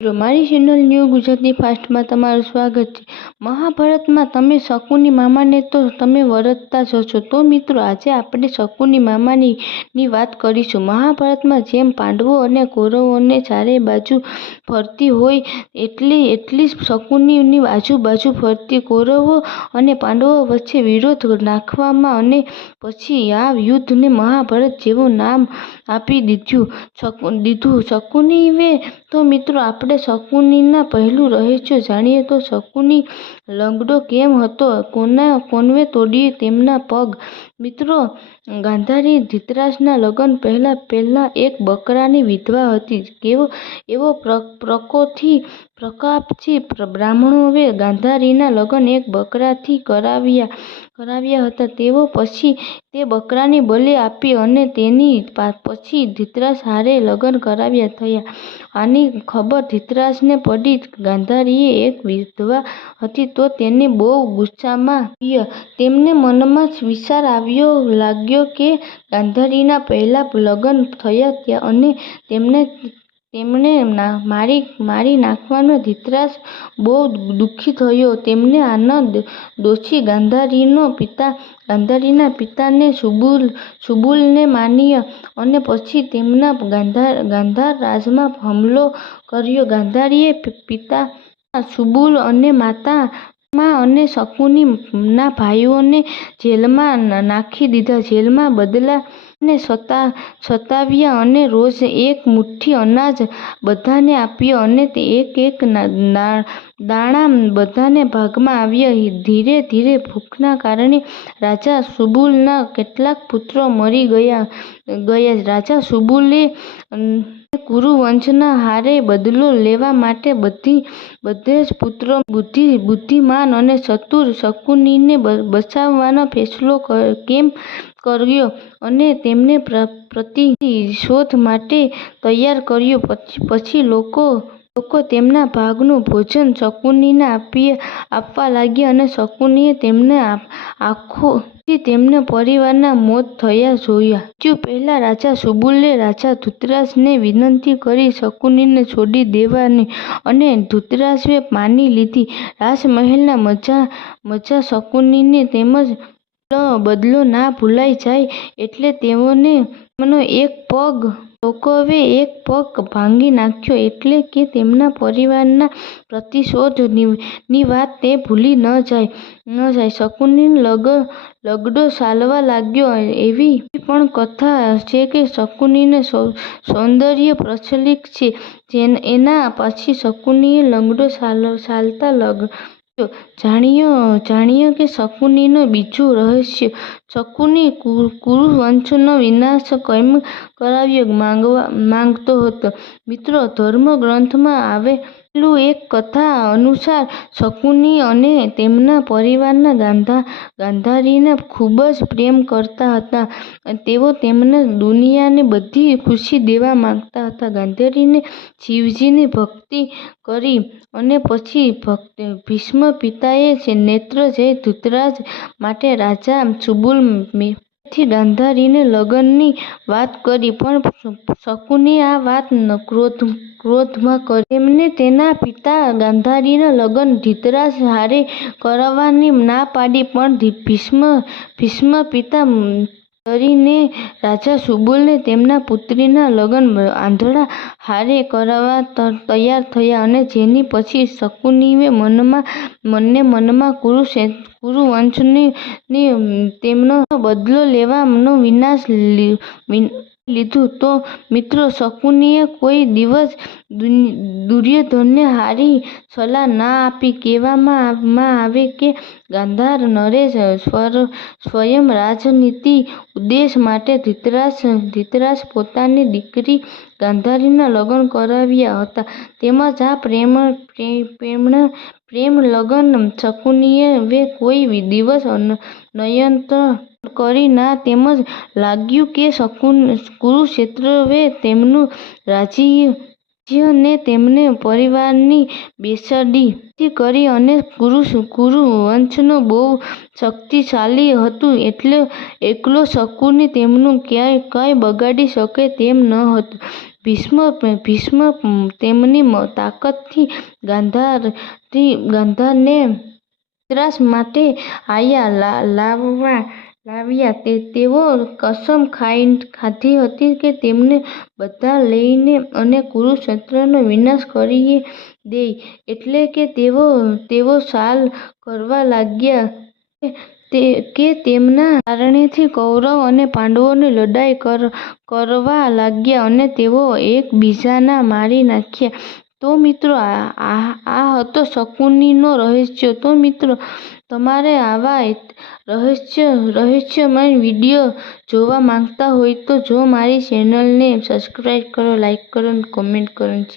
મારી channel new Gujarati ફાસ્ટમાં તમારું સ્વાગત છે. મહાભારતમાં તમે શકુની મામાને તો તમે વરતતા જ છો તો મિત્રો, આજે આપણે શકુની મામાની ની વાત કરીશું. મહાભારતમાં જેમ પાંડવો અને કૌરવોને ચારે બાજુ ફરતી હોય એટલી એટલી શકુનીની આજુબાજુ ફરતી કૌરવો અને પાંડવો વચ્ચે વિરોધ નાખવામાં અને પછી આ યુદ્ધને મહાભારત જેવું નામ આપી દીધું. દીધું. શકુનીએ તો મિત્રો, આપણે શકુનીના પહેલું રહસ્ય જાણીએ તો શકુની લંગડો કેમ હતો? કોના, કોનવે તોડ્યું તેમના પગ? મિત્રો ગાંધારી ધૃતરાષ્ટ્રના લગ્ન પહેલાં પહેલાં એક બકરાની વિધવા હતી. કેવો, એવો પ્રકોથી પ્રતાપથી બ્રાહ્મણોએ ગાંધારીના લગ્ન એક બકરાથી કરાવ્યા કરાવ્યા હતા. તેઓ પછી તે બકરાની બલિ આપી અને તેની પછી ધૃતરાષ્ટ્ર હારે લગ્ન કરાવ્યા થયા. આની ખબર ધૃતરાષ્ટ્રને પડી. ગાંધારી એક વિધવા હતી તો તેને બહુ ગુસ્સામાં આવ્યા. તેમને મનમાં વિચાર આવ્યો લાગ્યો કે ગાંધારીના પહેલા લગ્ન થયા અને તેમને તેમણે મારી મારી નાખવાનો ધૃતરાષ્ટ્ર બહુ દુઃખી થયો. તેમને આનંદ, દોષી ગાંધારીનો પિતા ગાંધારીના પિતાને સુબુલ, સુબુલને માન્યા અને પછી તેમના ગાંધાર ગાંધાર રાજમાં હમલો કર્યો. ગાંધારીએ પિતા, સુબુલ અને માતા મા અને શકુની ના ભાઈઓને જેલમાં નાખી દીધા. જેલમાં બદલા ને સતાવ્યા અને રોજ એક મુઠ્ઠી અનાજ બધાને આપ્યું અને એક એક દાણા બધાને ભાગમાં આવ્યા. ધીરે ધીરે ભૂખના કારણે રાજા સુબુલના કેટલાક પુત્રો મરી ગયા ગયા. રાજા સુબુલે કુરુવંશના હારે બદલો લેવા માટે બધી, બધે જ પુત્રો બુદ્ધિ, બુદ્ધિમાન અને ચતુર શકુનીને બચાવવાનો ફેસલો કેમ કર્યો અને તેમને પ્રતિશોધ માટે તૈયાર કર્યો. પછી લોકો લોકો તેમના ભાગનું ભોજન શકુનીને આપી આપવા લાગ્યા અને શકુનીએ તેમને આંખો તેમના પરિવારના મોત થયા જોયા. મૃત્યુ પહેલા રાજા સુબુલે રાજા ધૃતરાષ્ટ્રને વિનંતી કરી શકુનીને છોડી દેવાની અને ધૃતરાષ્ટ્રે માની લીધી, રાજમહેલના મજા શકુનીને તેમજ બદલો ના ભૂલાઈ જાય એટલે તેઓને તેમનો એક પગ. લોકોએ એક પગ ભાંગી નાખ્યો એટલે કે તેમના પરિવારના પ્રતિશોધની વાત તે ભૂલી ન જાય ન જાય. શકુનીનો લગડો ચાલવા લાગ્યો. એવી પણ કથા છે કે શકુનીને સૌંદર્ય પ્રચલિત છે. એના પછી શકુનીએ લંગડો ચાલતા લગ્યો જાણીએ કે શકુનીનું બીજું રહસ્ય શકુની કુરુવંશનો વિનાશ કેમ કરાવવા માંગતો હતો. મિત્રો, ધર્મગ્રંથમાં આવેલું એક કથા અનુસાર શકુની અને તેમના પરિવાર ગાંધારીને ખૂબ જ પ્રેમ કરતા હતા. તેઓ તેમને દુનિયાને બધી ખુશી દેવા માંગતા હતા. ગાંધારીને શિવજીની ભક્તિ કરી અને પછી ભક્ત, ભીષ્મ પિતાએ નેત્રજય ધૃતરાજ માટે રાજા સુબુલ થી ગાંધારીને લગ્નની વાત કરી, પણ શકુની આ વાત ક્રોધ, ક્રોધમાં કરી. તેમણે તેના પિતા ગાંધારીના લગ્ન ધૃતરાષ્ટ્ર હારે કરાવવાની ના પાડી, પણ ભીષ્મ ભીષ્મ પિતા ડરીને રાજા સુબુલને તેમના પુત્રીના લગ્ન આંધળા હારે કરાવવા તૈયાર થયા અને જેની પછી શકુનિએ મનમાં, મનને મનમાં કુરુવંશની તેમનો બદલો લેવાનો નિર્ણય લીધો તો મિત્રો શકુનીએ કોઈ દિવસ દુર્યોધનને હારી સલાહ ના આપી કહેવામાં આવે કે ગાંધાર નરેશ સ્વયં રાજનીતિ ઉદ્દેશ માટે ધૃતરાષ્ટ્રે પોતાની દીકરી ગાંધારીના લગ્ન કરાવ્યા હતા. તેમજ આ પ્રેમ પ્રેમ પ્રેમ લગ્ન શકુનીએ કોઈ દિવસ નયનતાળ કરી ના તેમજ લાગ્યું કે કુરુક્ષેત્રએ તેમનું રાજ્ય તેમને પરિવારની બેસાડી કરી અને કુરુ વંશનું બહુ શક્તિશાળી એટલે એકલો શકુનિ તેમનું કંઈ બગાડી શકે તેમ ન હતું. ભીષ્મ ભીષ્મ તેમની તાકતથી ગાંધારને ત્રાસ માટે લાવ્યા. તેઓએ કસમ ખાધી હતી કે તેમને બધા લઈને અને કુરુક્ષેત્રનો વિનાશ કરી દે. એટલે કે તેઓ ચાલ કરવા લાગ્યા કે તેમના કારણેથી કૌરવ અને પાંડવોની લડાઈ કરવા લાગ્યા અને તેઓ એકબીજાના મારી નાખ્યા. તો મિત્રો આ હતો શકુનીનો રહસ્ય. તો મિત્રો તમારે આવા રહસ્યમય વીડિયો જોવા માંગતા હોય તો જો મારી ચેનલને સબસ્ક્રાઈબ કરો, લાઈક કરો, કોમેન્ટ અને શેર કરો.